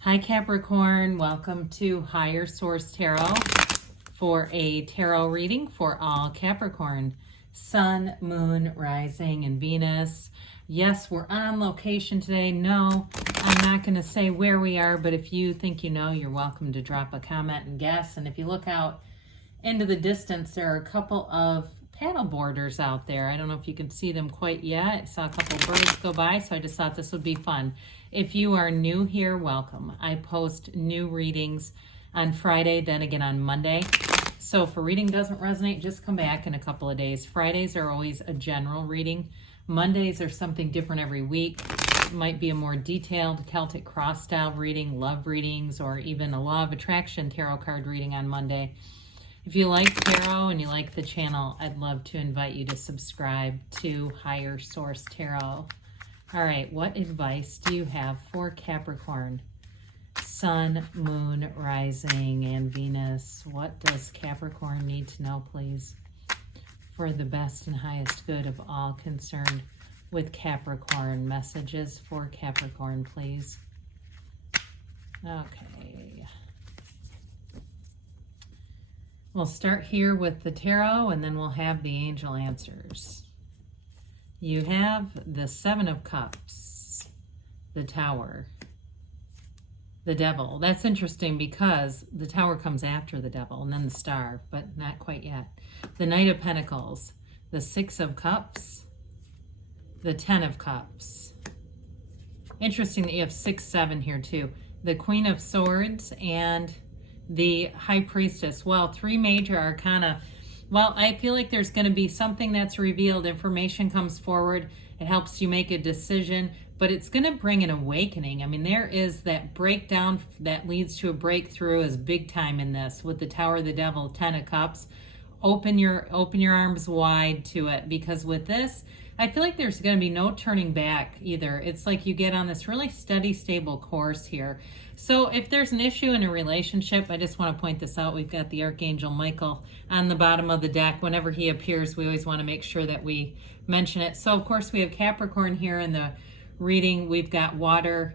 Hi Capricorn, welcome to Higher Source Tarot for a tarot reading for all Capricorn, Sun, Moon, Rising, and Venus. Yes, we're on location today. No, I'm not going to say where we are, but if you think you know, you're welcome to drop a comment and guess. And if you look out into the distance, there are a couple of paddle boarders out there. I don't know if you can see them quite yet. I saw a couple of birds go by, so I just thought this would be fun. If you are new here, welcome. I post new readings on Friday, then again on Monday. So if a reading doesn't resonate, just come back in a couple of days. Fridays are always a general reading. Mondays are something different every week. It might be a more detailed Celtic cross style reading, love readings, or even a law of attraction tarot card reading on Monday. If you like tarot and you like the channel, I'd love to invite you to subscribe to Higher Source Tarot. All right, what advice do you have for Capricorn? Sun, Moon, Rising, and Venus. What does Capricorn need to know, please, for the best and highest good of all concerned with Capricorn? Messages for Capricorn, please. Okay. We'll start here with the tarot, and then we'll have the angel answers. You have the Seven of Cups, the Tower, the Devil. That's interesting because the Tower comes after the Devil, and then the Star, but not quite yet. The Knight of Pentacles, the Six of Cups, the Ten of Cups. Interesting that you have 6, 7 here too. The Queen of Swords and the High Priestess. Well, 3 major arcana. Well, I feel like there's going to be something that's revealed. Information comes forward. It helps you make a decision, but it's going to bring an awakening. I mean, there is that breakdown that leads to a breakthrough is big time in this with the Tower, the Devil, 10 of Cups. Open your arms wide to it, because with this, I feel like there's going to be no turning back either. It's like you get on this really steady, stable course here. So if there's an issue in a relationship, I just want to point this out. We've got the Archangel Michael on the bottom of the deck. Whenever he appears, we always want to make sure that we mention it. So, of course, we have Capricorn here in the reading. We've got water,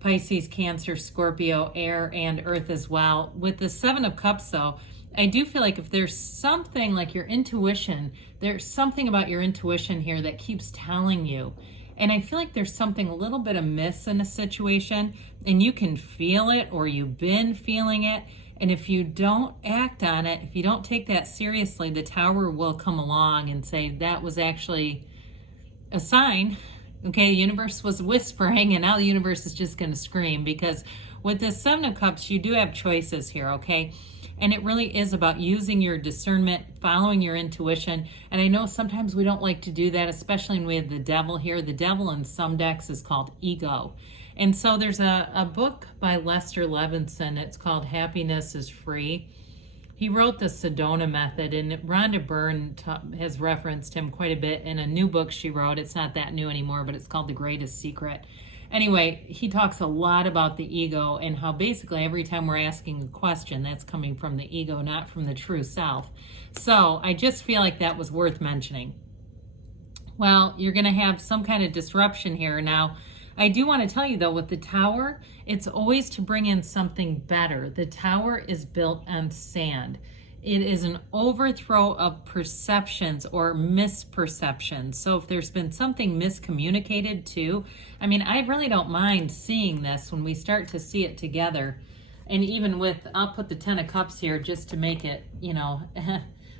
Pisces, Cancer, Scorpio, air, and earth as well. With the Seven of Cups, though, I do feel like if there's something like your intuition, there's something about your intuition here that keeps telling you. And I feel like there's something a little bit amiss in a situation, and you can feel it, or you've been feeling it. And if you don't act on it, if you don't take that seriously, the Tower will come along and say that was actually a sign. Okay, the universe was whispering, and now the universe is just going to scream, because with this Seven of Cups, you do have choices here, okay? And it really is about using your discernment, following your intuition. And I know sometimes we don't like to do that, especially when we have the Devil here. The Devil in some decks is called ego. And so there's a book by Lester Levinson. It's called Happiness is Free. He wrote the Sedona Method, and Rhonda Byrne has referenced him quite a bit in a new book she wrote. It's not that new anymore, but it's called The Greatest Secret. Anyway, he talks a lot about the ego and how basically every time we're asking a question, that's coming from the ego, not from the true self. So I just feel like that was worth mentioning. Well, you're going to have some kind of disruption here. Now, I do want to tell you, though, with the Tower, it's always to bring in something better. The Tower is built on sand. It is an overthrow of perceptions or misperceptions. So if there's been something miscommunicated too, I mean, I really don't mind seeing this when we start to see it together. And even with, I'll put the 10 of Cups here just to make it, you know,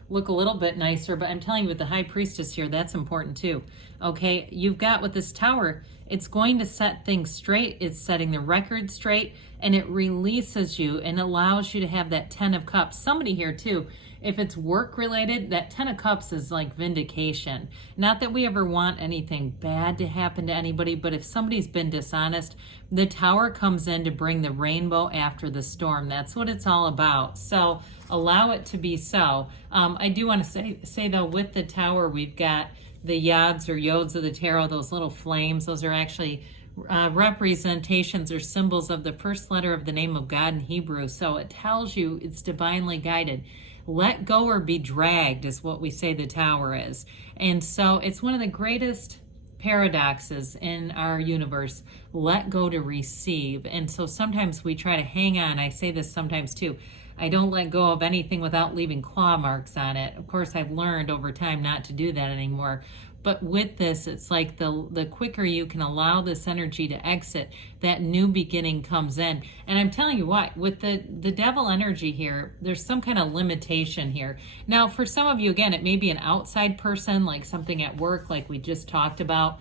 look a little bit nicer. But I'm telling you, with the High Priestess here, that's important too. Okay, you've got with this Tower, it's going to set things straight. It's setting the record straight, and it releases you and allows you to have that 10 of Cups. Somebody here too, if it's work related, that 10 of Cups is like vindication. Not that we ever want anything bad to happen to anybody, but if somebody's been dishonest, the Tower comes in to bring the rainbow after the storm. That's what it's all about. So allow it to be so. I do want to say though, with the Tower, we've got the yods or yods of the tarot, those little flames. Those are actually representations or symbols of the first letter of the name of God in Hebrew. So it tells you it's divinely guided. Let go or be dragged is what we say the Tower is. And so it's one of the greatest paradoxes in our universe. Let go to receive. And so sometimes we try to hang on. I say this sometimes too. I don't let go of anything without leaving claw marks on it. Of course, I've learned over time not to do that anymore. But with this, it's like the quicker you can allow this energy to exit, that new beginning comes in. And I'm telling you what, with the devil energy here, there's some kind of limitation here. Now, for some of you, again, it may be an outside person, like something at work, like we just talked about,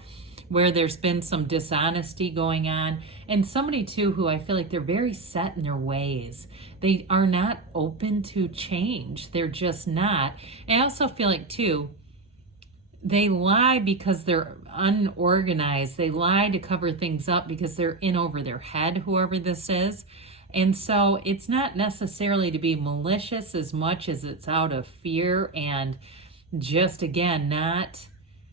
where there's been some dishonesty going on. And somebody, too, who I feel like they're very set in their ways. They are not open to change. They're just not. And I also feel like, too, they lie because they're unorganized. They lie to cover things up because they're in over their head, whoever this is. And so it's not necessarily to be malicious as much as it's out of fear and just, again, not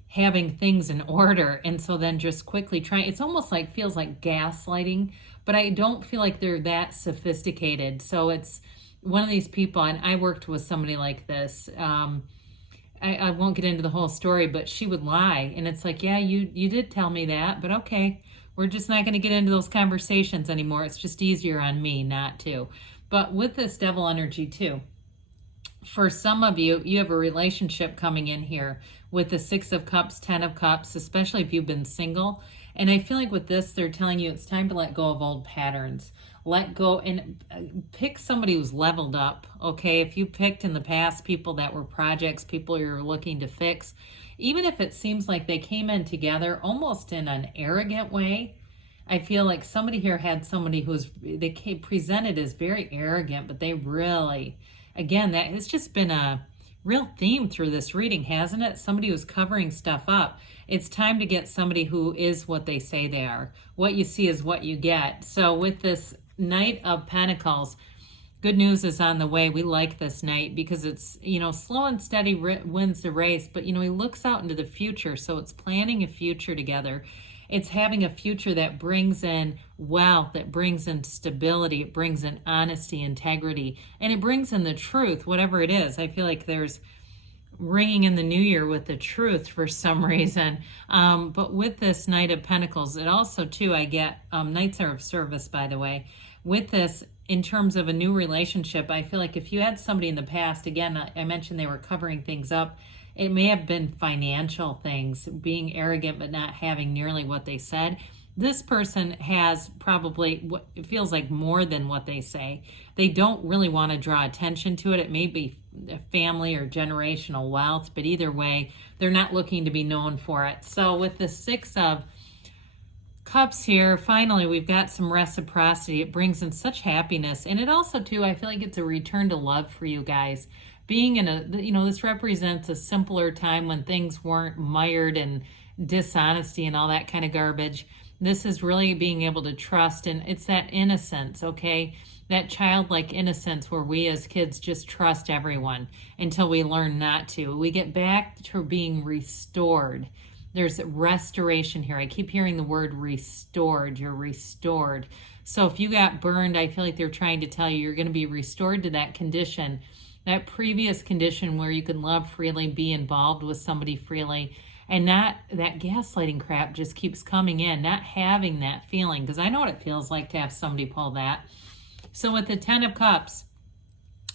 having things in order. And so then just quickly trying, it's almost like, feels like gaslighting, but I don't feel like they're that sophisticated. So it's one of these people, and I worked with somebody like this. I won't get into the whole story, but she would lie. And it's like, yeah, you did tell me that, but okay, we're just not going to get into those conversations anymore. It's just easier on me not to. But with this devil energy too, for some of you, you have a relationship coming in here with the 6 of Cups, 10 of Cups, especially if you've been single. And I feel like with this, they're telling you it's time to let go of old patterns. Let go and pick somebody who's leveled up, okay? If you picked in the past people that were projects, people you're looking to fix, even if it seems like they came in together almost in an arrogant way, I feel like somebody here had somebody they presented as very arrogant, but they really, again, that has just been a real theme through this reading, hasn't it? Somebody who's covering stuff up. It's time to get somebody who is what they say they are. What you see is what you get. So with this Knight of Pentacles, good news is on the way. We like this Knight because it's, slow and steady wins the race, but, he looks out into the future. So it's planning a future together. It's having a future that brings in wealth, that brings in stability, it brings in honesty, integrity, and it brings in the truth, whatever it is. I feel like there's ringing in the new year with the truth for some reason. But with this Knight of Pentacles, it also, too, I get, Knights are of service, by the way. With this, in terms of a new relationship, I feel like if you had somebody in the past, again, I mentioned they were covering things up, it may have been financial things, being arrogant but not having nearly what they said. This person has probably what it feels like more than what they say. They don't really want to draw attention to it. It may be family or generational wealth, but either way, they're not looking to be known for it. So with the 6 of Cups here, finally, we've got some reciprocity. It brings in such happiness. And it also, too, I feel like it's a return to love for you guys. Being in this represents a simpler time when things weren't mired in dishonesty and all that kind of garbage. This is really being able to trust, and it's that innocence, okay? That childlike innocence where we as kids just trust everyone until we learn not to. We get back to being restored. There's restoration here. I keep hearing the word restored. You're restored. So if you got burned, I feel like they're trying to tell you you're going to be restored to that condition, that previous condition where you can love freely, be involved with somebody freely, and not that gaslighting crap just keeps coming in, not having that feeling, because I know what it feels like to have somebody pull that. So with the 10 of Cups,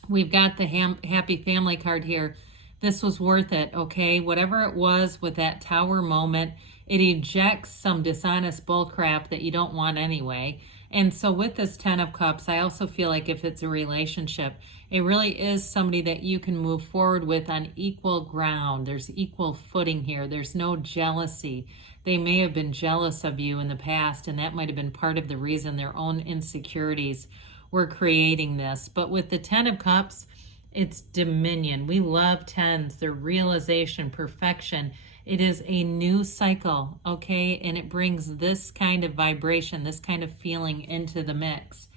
we've got the happy family card here. This was worth it, okay? Whatever it was with that tower moment, it ejects some dishonest bullcrap that you don't want anyway. And so with this 10 of Cups, I also feel like if it's a relationship, it really is somebody that you can move forward with on equal ground. There's equal footing here. There's no jealousy. They may have been jealous of you in the past, and that might have been part of the reason their own insecurities were creating this. But with the 10 of Cups, it's dominion. We love 10s. They're realization, perfection. It is a new cycle, okay? And it brings this kind of vibration, this kind of feeling into the mix.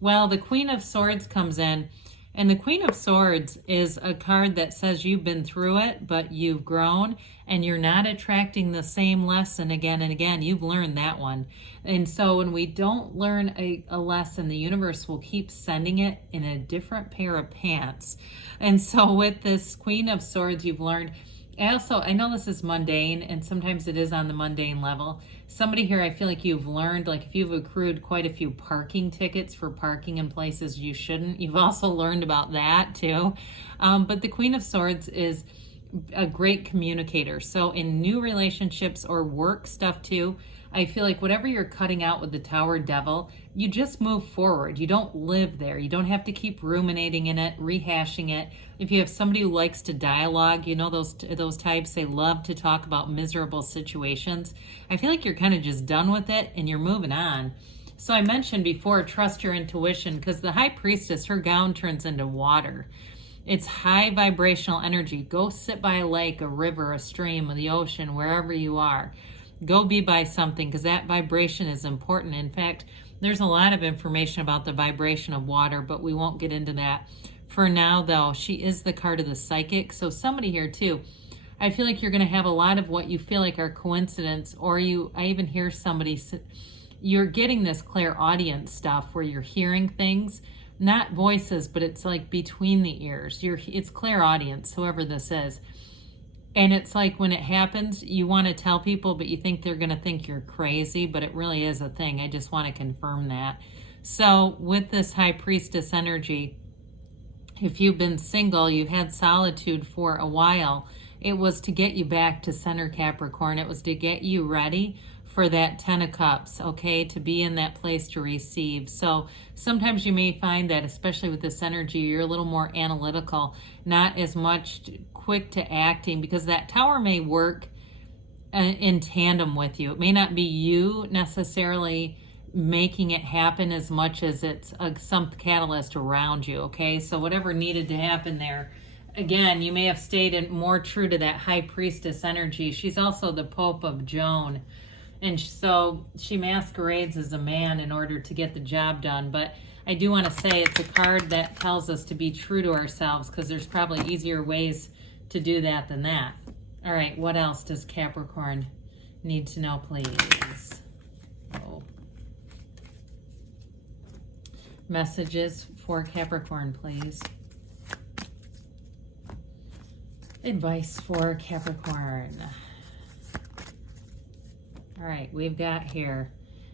Well, the Queen of Swords comes in, and the Queen of Swords is a card that says you've been through it, but you've grown, and you're not attracting the same lesson again and again. You've learned that one. And so when we don't learn a lesson, the universe will keep sending it in a different pair of pants. And so with this Queen of Swords, you've learned I know this is mundane, and sometimes it is on the mundane level. Somebody here, I feel like you've learned, like if you've accrued quite a few parking tickets for parking in places you shouldn't, you've also learned about that too. But the Queen of Swords is a great communicator. So in new relationships or work stuff too, I feel like whatever you're cutting out with the Tower Devil, you just move forward. You don't live there. You don't have to keep ruminating in it, rehashing it. If you have somebody who likes to dialogue, you know those types, they love to talk about miserable situations. I feel like you're kind of just done with it and you're moving on. So I mentioned before, trust your intuition, because the High Priestess, her gown turns into water. It's high vibrational energy. Go sit by a lake, a river, a stream, or the ocean, wherever you are. Go be by something, because that vibration is important. In fact, there's a lot of information about the vibration of water, but we won't get into that. For now, though, she is the card of the psychic. So somebody here, too, I feel like you're going to have a lot of what you feel like are coincidence, or I even hear somebody, you're getting this clairaudience stuff where you're hearing things, not voices, but it's like between the ears. It's clairaudience, whoever this is. And it's like when it happens, you want to tell people, but you think they're going to think you're crazy, but it really is a thing. I just want to confirm that. So with this High Priestess energy, if you've been single, you've had solitude for a while, it was to get you back to center, Capricorn. It was to get you ready for that 10 of Cups, okay, to be in that place to receive. So sometimes you may find that, especially with this energy, you're a little more analytical, not as much quick to acting, because that Tower may work in tandem with you. It may not be you necessarily making it happen as much as it's some catalyst around you, okay? So whatever needed to happen there, again, you may have stayed more true to that High Priestess energy. She's also the Pope of Joan. And so she masquerades as a man in order to get the job done. But I do want to say it's a card that tells us to be true to ourselves, because there's probably easier ways to do that than that. All right, what else does Capricorn need to know, please? Oh. Messages for Capricorn, please. Advice for Capricorn. All right, we've got here,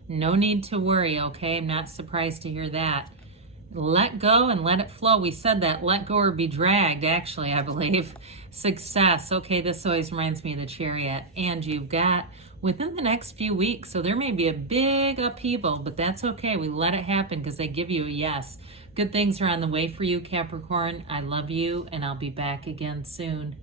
no need to worry, okay? I'm not surprised to hear that. Let go and let it flow. We said that, let go or be dragged, actually, I believe. Success. Okay, this always reminds me of the Chariot. And you've got within the next few weeks, so there may be a big upheaval, but that's okay. We let it happen because they give you a yes. Good things are on the way for you, Capricorn. I love you, and I'll be back again soon.